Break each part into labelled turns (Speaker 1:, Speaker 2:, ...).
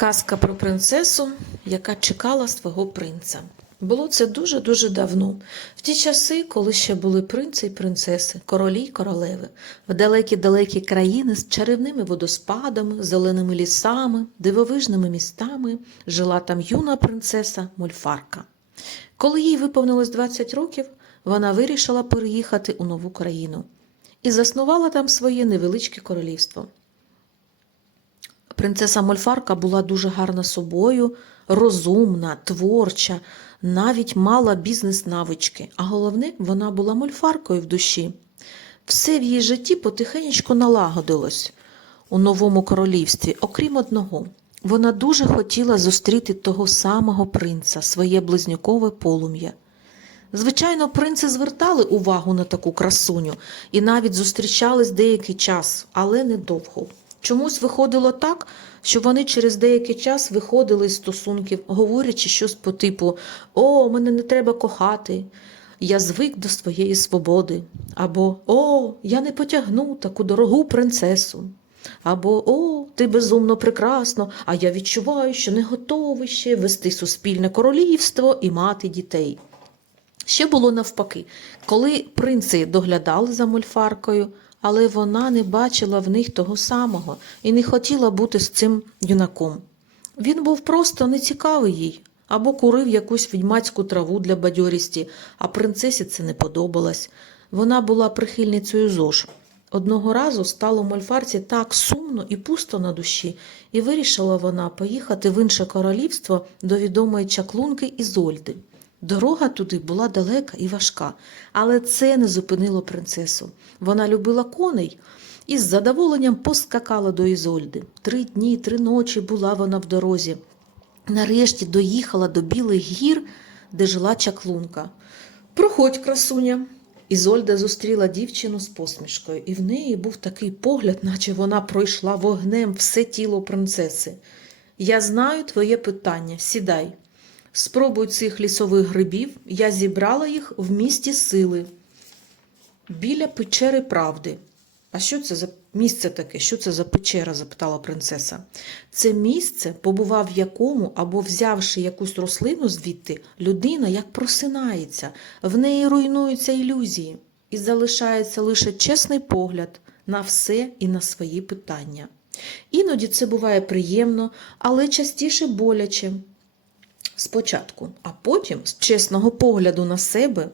Speaker 1: Казка про принцесу, яка чекала свого принца. Було це дуже-дуже давно, в ті часи, коли ще були принци і принцеси, королі й королеви, в далекі-далекі країни з чарівними водоспадами, зеленими лісами, дивовижними містами жила там юна принцеса Мольфарка. Коли їй виповнилось 20 років, вона вирішила переїхати у нову країну і заснувала там своє невеличке королівство. Принцеса Мольфарка була дуже гарна собою, розумна, творча, навіть мала бізнес-навички, а головне, вона була мольфаркою в душі. Все в її житті потихеньку налагодилось у новому королівстві, окрім одного. Вона дуже хотіла зустріти того самого принца, своє близнюкове полум'я. Звичайно, принци звертали увагу на таку красуню і навіть зустрічались деякий час, але недовго. Чомусь виходило так, що вони через деякий час виходили з стосунків, говорячи щось по типу О, мене не треба кохати, я звик до своєї свободи. Або О, я не потягну таку дорогу принцесу. Або О, ти безумно прекрасно, а я відчуваю, що не готовий ще вести суспільне королівство і мати дітей. Ще було навпаки, коли принци доглядали за мольфаркою, але вона не бачила в них того самого і не хотіла бути з цим юнаком. Він був просто нецікавий їй або курив якусь відьмацьку траву для бадьорісті, а принцесі це не подобалось. Вона була прихильницею ЗОЖ. Одного разу стало мольфарці так сумно і пусто на душі, і вирішила вона поїхати в інше королівство до відомої чаклунки Ізольди. Дорога туди була далека і важка, але це не зупинило принцесу. Вона любила коней і з задоволенням поскакала до Ізольди. Три дні, три ночі була вона в дорозі. Нарешті доїхала до Білих гір, де жила чаклунка. Проходь, красуня. Ізольда зустріла дівчину з посмішкою, і в неї був такий погляд, наче вона пройшла вогнем все тіло принцеси. Я знаю твоє питання, сідай. Спробуй цих лісових грибів, я зібрала їх в місті сили. Біля печери правди. А що це за місце таке? Що це за печера? запитала принцеса. Це місце, побував в якому або взявши якусь рослину звідти, людина як просинається, в неї руйнуються ілюзії, і залишається лише чесний погляд на все і на свої питання. Іноді це буває приємно, але частіше боляче спочатку, а потім з чесного погляду на себе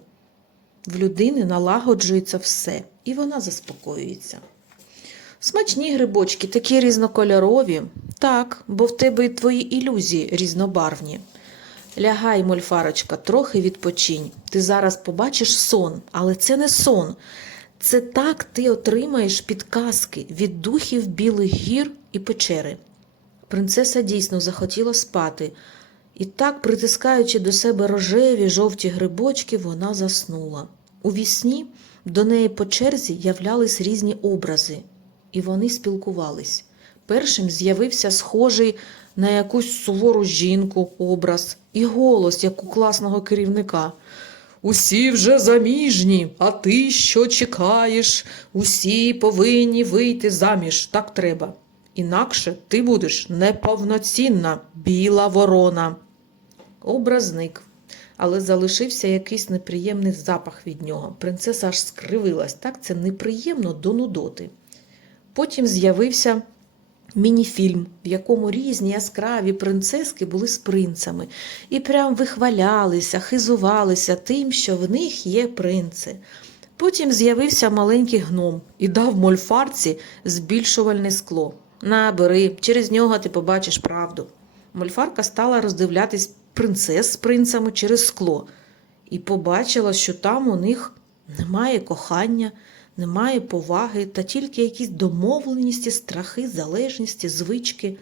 Speaker 1: в людини налагоджується все, і вона заспокоюється. Смачні грибочки, такі різнокольорові. Так, бо в тебе і твої ілюзії різнобарвні. Лягай, мольфарочка, трохи відпочинь. Ти зараз побачиш сон, але це не сон. Це так ти отримаєш підказки від духів білих гір і печери. Принцеса дійсно захотіла спати, і так, притискаючи до себе рожеві жовті грибочки, вона заснула. У вісні до неї по черзі являлись різні образи, і вони спілкувались. Першим з'явився схожий на якусь сувору жінку образ і голос, як у класного керівника. Усі вже заміжні, а ти що чекаєш? Усі повинні вийти заміж, так треба. Інакше ти будеш неповноцінна біла ворона. Образ зник, але залишився якийсь неприємний запах від нього. Принцеса аж скривилась, так це неприємно до нудоти. Потім з'явився мініфільм, в якому різні яскраві принцески були з принцами, і прям вихвалялися, хизувалися тим, що в них є принци. Потім з'явився маленький гном і дав мольфарці збільшувальне скло. На, бери, через нього ти побачиш правду. Мольфарка стала роздивлятись принцес з принцами через скло і побачила, що там у них немає кохання, немає поваги та тільки якісь домовленості, страхи, залежності, звички.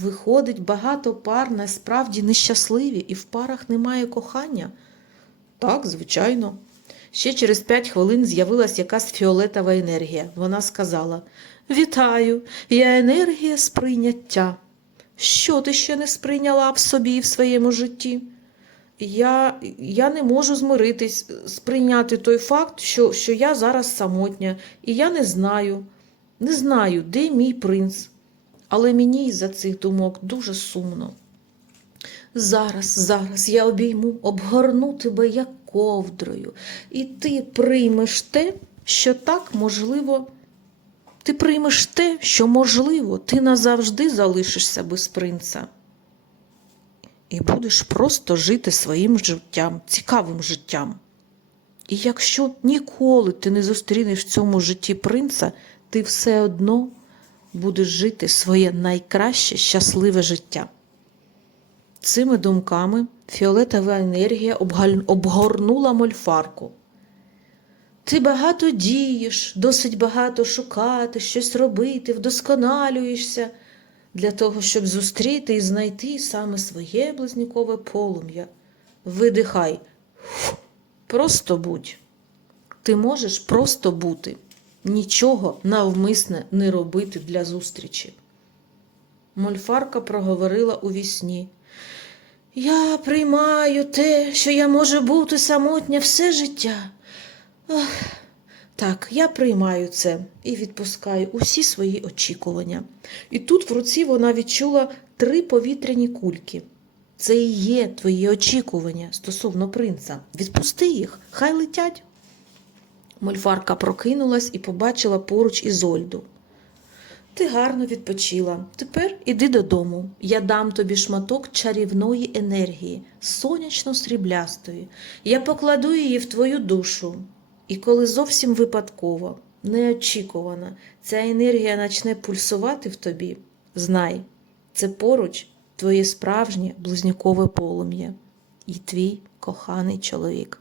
Speaker 1: Виходить, багато пар насправді нещасливі і в парах немає кохання. Так, звичайно. Ще через п'ять хвилин з'явилась якась фіолетова енергія. Вона сказала: Вітаю, я енергія сприйняття. Що ти ще не сприйняла в собі і в своєму житті? Я, я не можу змиритись, сприйняти той факт, що, що я зараз самотня, і я не знаю, не знаю, де мій принц. але мені із-за цих думок дуже сумно. Зараз, зараз я обійму, обгорну тебе як ковдрою, і ти приймеш те, що так можливо. Ти приймеш те, що можливо, ти назавжди залишишся без принца. І будеш просто жити своїм життям, цікавим життям. І якщо ніколи ти не зустрінеш в цьому житті принца, ти все одно будеш жити своє найкраще щасливе життя. Цими думками фіолетова енергія обгорнула мольфарку. Ти багато дієш, досить багато шукати, щось робити, вдосконалюєшся для того, щоб зустріти і знайти саме своє близнюкове полум'я. Видихай. Просто будь. Ти можеш просто бути, нічого навмисне не робити для зустрічі. Мольфарка проговорила у вісні. Я приймаю те, що я можу бути самотня все життя. Ах, так, я приймаю це і відпускаю усі свої очікування. І тут в руці вона відчула три повітряні кульки. Це і є твої очікування стосовно принца. Відпусти їх, хай летять. Мольфарка прокинулась і побачила поруч Ізольду. Ти гарно відпочила. Тепер іди додому. Я дам тобі шматок чарівної енергії, сонячно-сріблястої. Я покладу її в твою душу. І коли зовсім випадково, неочікувано, ця енергія почне пульсувати в тобі, знай, це поруч твоє справжнє близнюкове полум'я і твій коханий чоловік.